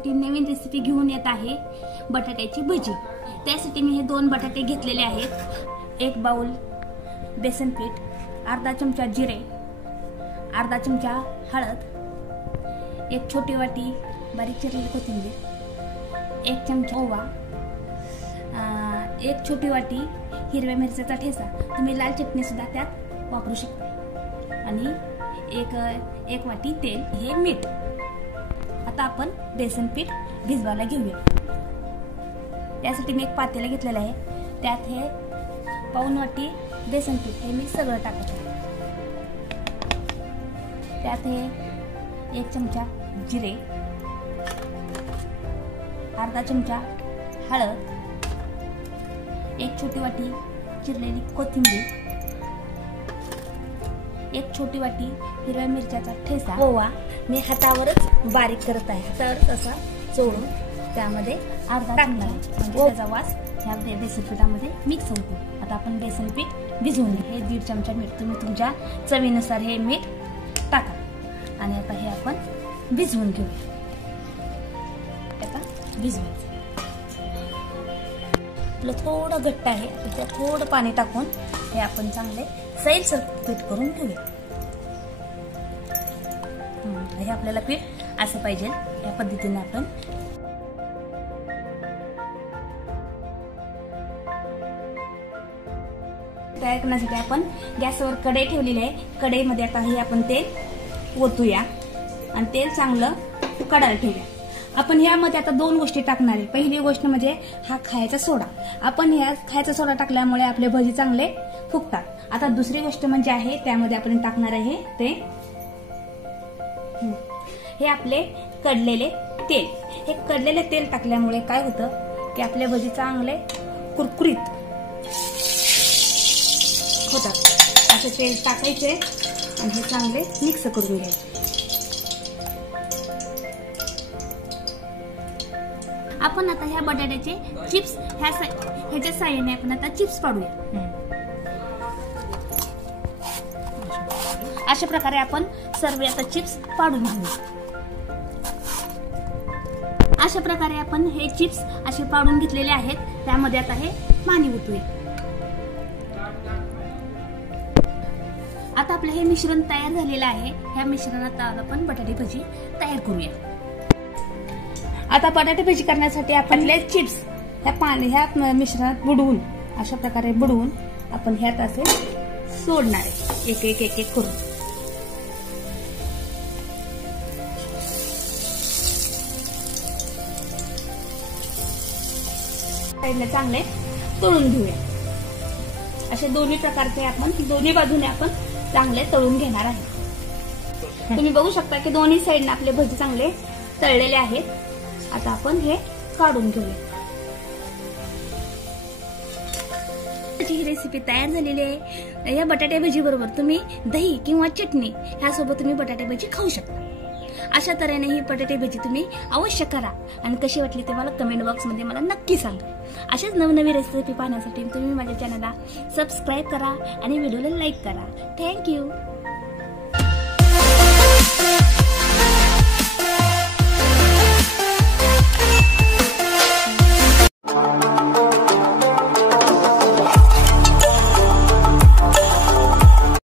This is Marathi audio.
तुमच्यासाठी नवीन रेसिपी घेऊन येत आहे, बटाट्याची भजी। त्यासाठी मी हे 2 बटाटे घेतलेले आहेत। 1 बाउल बेसन पीठ, अर्धा चमचा जिरे, अर्धा चमचा हळद, 1 छोटी वाटी बारीक चिरलेली कोथिंबीर, 1 चमचा ओवा, 1 छोटी वाटी हिरव्या मिरच्याचा ठेचा, तुम्ही लाल चटणी सुद्धा त्यात वापरू शकता, आणि एक वाटी तेल, हे मीठ। आता आपण बेसन पीठ भिजवायला घेऊया। त्यासाठी मी एक पातेलं घेतलेलं आहे, त्यात हे पाऊण वाटी बेसन पीठ हे मी सगळं टाकते। त्यात हे 1 चमचा जिरे, अर्धा चमचा हळद, 1 छोटी वाटी चिरलेली कोथिंबीर, 1 छोटी वाटी हिरव्या मिरच्याचा ठेचा, ओवा मी हातावरच बारीक करत आहे, हातावरच असा चोळून त्यामध्ये अर्धा टाकणार म्हणजे त्याचा वास ह्या बेसन पिठामध्ये मिक्स होतो। आता आपण बेसन पीठ भिजवून घेऊ। हे 1.5 चमचा मीठ, तुम्ही तुमच्या चवीनुसार हे मीठ टाका, आणि आता हे आपण भिजवून घेऊ। आता भिजवायचं आपलं थोडं घट्ट आहे, त्यात थोडं पाणी टाकून हे आपण चांगले सैलसर पीठ करून घेऊया। हे आपल्याला पीठ असं पाहिजे, या पद्धतीने आपण तयार करण्यासाठी आपण गॅसवर कढई ठेवलेली आहे। कढईमध्ये आता हे आपण तेल ओतूया आणि तेल चांगलं कढायला ठेवूया। आपण यामध्ये आता 2 गोष्टी टाकणार आहे। पहिली गोष्ट म्हणजे हा खायचा सोडा। आपण ह्या खायचा सोडा टाकल्यामुळे आपले भजी चांगले फुगतात। आता दुसरी गोष्ट म्हणजे आहे त्यामध्ये आपण टाकणार आहे ते हे आपले कडलेले तेल। हे कडलेले तेल टाकल्यामुळे काय होतं की आपले भजी चांगले कुरकुरीत होतात। असं तेल टाकायचे आणि हे चांगले मिक्स करून घ्यायचे। आपण आता ह्या बटाट्याचे चिप्स ह्याच्या साहाय्याने आपण आता चिप्स पाडूया। अशा प्रकारे आपण सर्व आता चिप्स पाडून घेऊया। अशा प्रकारे आपण हे चिप्स असे पाडून घेतलेले आहेत। त्यामध्ये आता हे पाणी ओतूया। आता आपलं हे मिश्रण तयार झालेलं आहे। ह्या मिश्रणात आपण बटाटे भजी तयार करूया। आता बटाटे भजी करण्यासाठी आपण चिप्स ह्या मिश्रणात बुडवून अशा प्रकारे बुडवून आपण ह्यात असे सोडणार आहे, एक एक करून। साईडला चांगले तळून घेऊया। असे दोन्ही प्रकारचे आपण दोन्ही बाजूने आपण चांगले तळून घेणार आहे। तुम्ही बघू शकता की दोन्ही साईडने आपले भजी चांगले तळलेले आहेत। आता आपण हे काढून घेऊया। ही रेसिपी तयार झालेली आहे। या बटाटे भजी बरोबर तुम्ही दही किंवा चटणी ह्यासोबत तुम्ही बटाटे भजी खाऊ शकता। अशा तऱ्हेने ही बटाटे भजी तुम्ही अवश्य करा आणि कशी वाटली ते मला कमेंट बॉक्स मध्ये मला नक्की सांगा। अशाच नवनवीन रेसिपी पाहण्यासाठी तुम्ही माझ्या चॅनलला सबस्क्राईब करा आणि व्हिडिओला लाईक करा। थँक्यू।